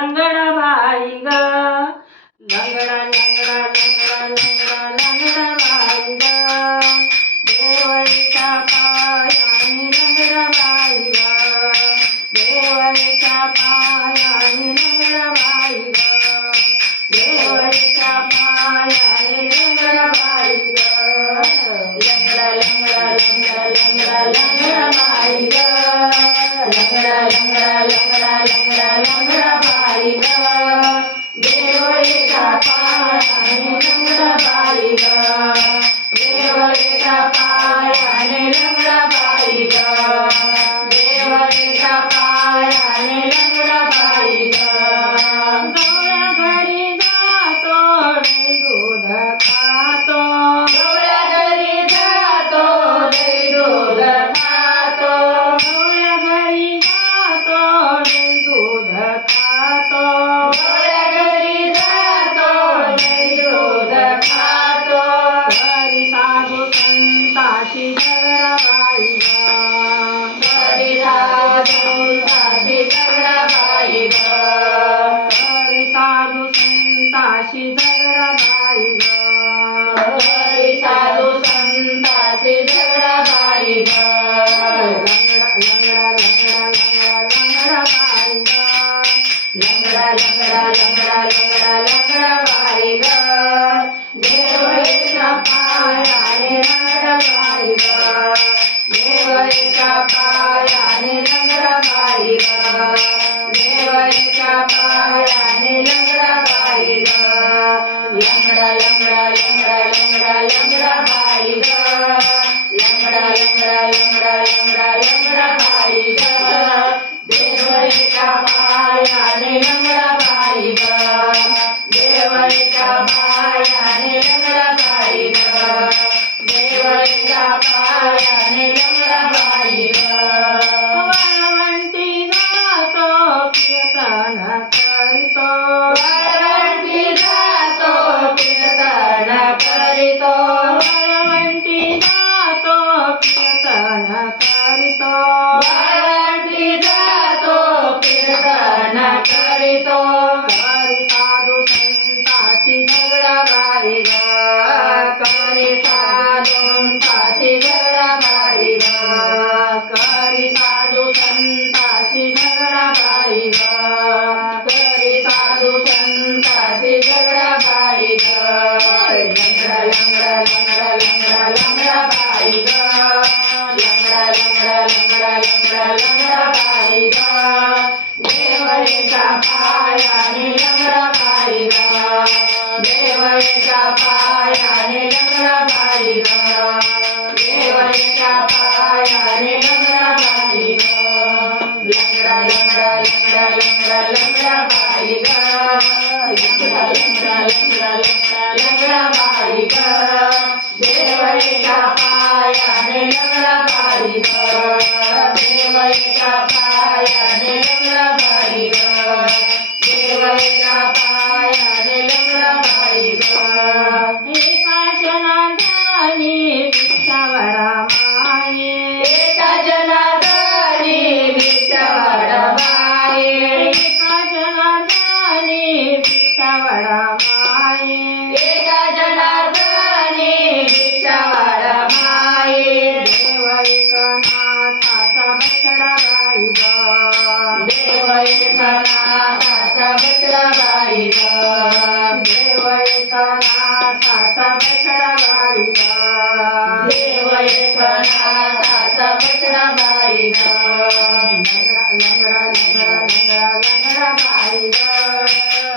लंगडाबाई ग लंगडा लंगडा लंगडा लंगडा लंगडाबाई ग देवईच्या पायाने लंगडाबाई ग देवईच्या पायाने लंगडाबाई ग देवईच्या पायाने लंगडाबाई ग लंगडा लंगडा लंगडा लंगडा लंगडाबाई ग लंगडा लंगडा लंगडा लंगडा लंगडाबाई ग देवईच्या पायाने लंगडाबाई ग देवईच्या पायाने लंगडाबाई ग देवईच्या पायाने लंगडाबाई ग गवळ्या घरी जातो दही दूध खातो गवळ्या घरी जातो दही दूध खातो गवळ्या घरी जातो दही दूध खातो गवळ्या घरी जातो दही दूध खातो घरी साधू संतांशी झगडाबाई ग घरी साधू संतांशी झगडाबाई ग घरी साधू संतांशी झगडाबाई ग घरी साधू संतांशी झगडाबाई ग लंगडा लंगडा लंगडा लंगडा लंगडाबाई ग लंगडा लंगडा लंगडा लंगडा लंगडाबाई ग देवईच्या पायाने लंगडाबाई ग देवईच्या पायाने लंगडाबाई ग देवईच्या पायाने लंगडाबाई ग लंगडा लंगडा लंगडा लंगडा लंगडाबाई ग लंगडा लंगडा लंगडा लंगडा लंगडाबाई ग देवईच्या पायाने लंगडाबाई ग देवईच्या पायाने लंगडाबाई ग देवईच्या पायाने लंगडाबाई ग वाळवंटी जातो कीर्तन करीतो वाळवंटी जातो कीर्तन करीतो वाळवंटी जातो कीर्तन करीतो वाळवंटी जातो कीर्तन करीतो घरी साधू संतांशी झगडाबाई ग घरी साधू संतांशी झगडाबाई ग घरी साधू संतांशी झगडाबाई ग घरी साधू संतांशी झगडाबाई ग लंगडा लंगडा लंगडा लंगडा लंगडाबाई ग लंगडा लंगडा लंगडा लंगडा लंगडाबाई ग देवईच्या पायाने लंगडाबाई ग देवईच्या पायाने लंगडाबाई ग देवईच्या पायाने लंगडाबाई ग लंगडा लंगडा लंगडा लंगडा लंगडाबाई ग लंगडा लंगडा लंगडा लंगडा लंगडाबाई ग देवईच्या पायाने लंगडाबाई ग देवईच्या पायाने लंगडाबाई ग देवईच्या पायाने लंगडाबाई ग एका जनार्दनी भिक्षावडा माये एका जनार्दनी भिक्षावडा माये एका जनार्दनी भिक्षावडा माये एका जनार्दनी भिक्षावडा माये देवईकनाथाचा बछडाबाई ग देवईकनाथाचा बछडाबाई ग देवईकनाथाचा बछडाबाई ग देवईकनाथाचा बछडाबाई ग लंगडा लंगडा लंगडा लंगडा लंगडाबाई ग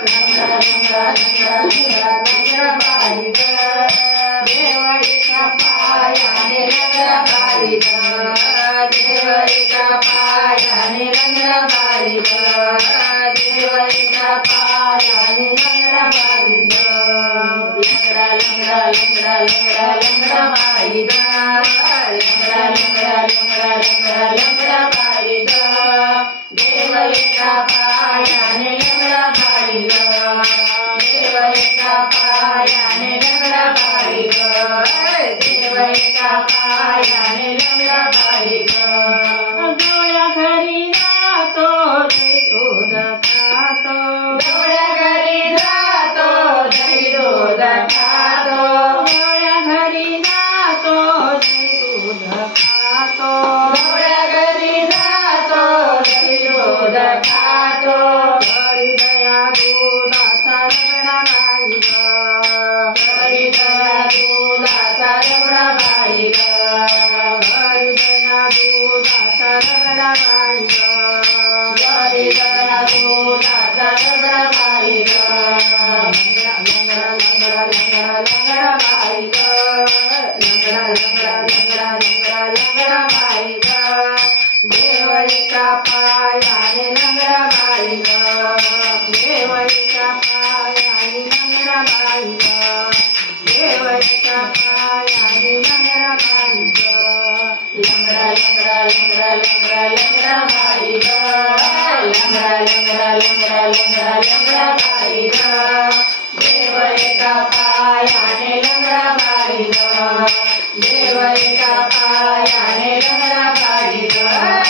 लंगडा लंगडा लंगडा लंगडा लंगडाबाई ग देवईच्या पायाने लंगडाबाई ग देवईच्या पायाने लंगडाबाई ग देवईच्या पायाने लंगडाबाई ग लंगडा लंगडा लंगडा लंगडा लंगडाबाई ग लंगडा लंगडा लंगडा लंगडा लंगडाबाई ग देवईच्या पायाने लंगडाबाई ग देवईच्या पायाने लंगडाबाई ग देवईच्या पायाने लंगडाबाई ग गवळ्या घरी जातो दही दूध खातो तो घरी दया दुधाचा रगडा बाई ग घरी दया दुधाचा रगडा बाई ग घरी दया दुधाचा रगडा बाई ग घरी दया दुधाचा रगडा बाई ग लंगडा लंगडा लंगडा लंगडा बाई ग लंगडा लंगडा लंगडा लंगडा लंगडा बाई ग देवळीच्या पायाने लंगडा बाई ग देवळीच्या पायाने लंगडा बाई ग देवळीच्या पायाने लंगडा बाई ग लंगडा लंगडा लंगडा लंगडा लंगडा बाई ग लंगडा लंगडा लंगडा लंगडा लंगडा बाई ग देवळीच्या पायाने लंगडा बाई ग देवळीच्या पायाने लंगडा बाई ग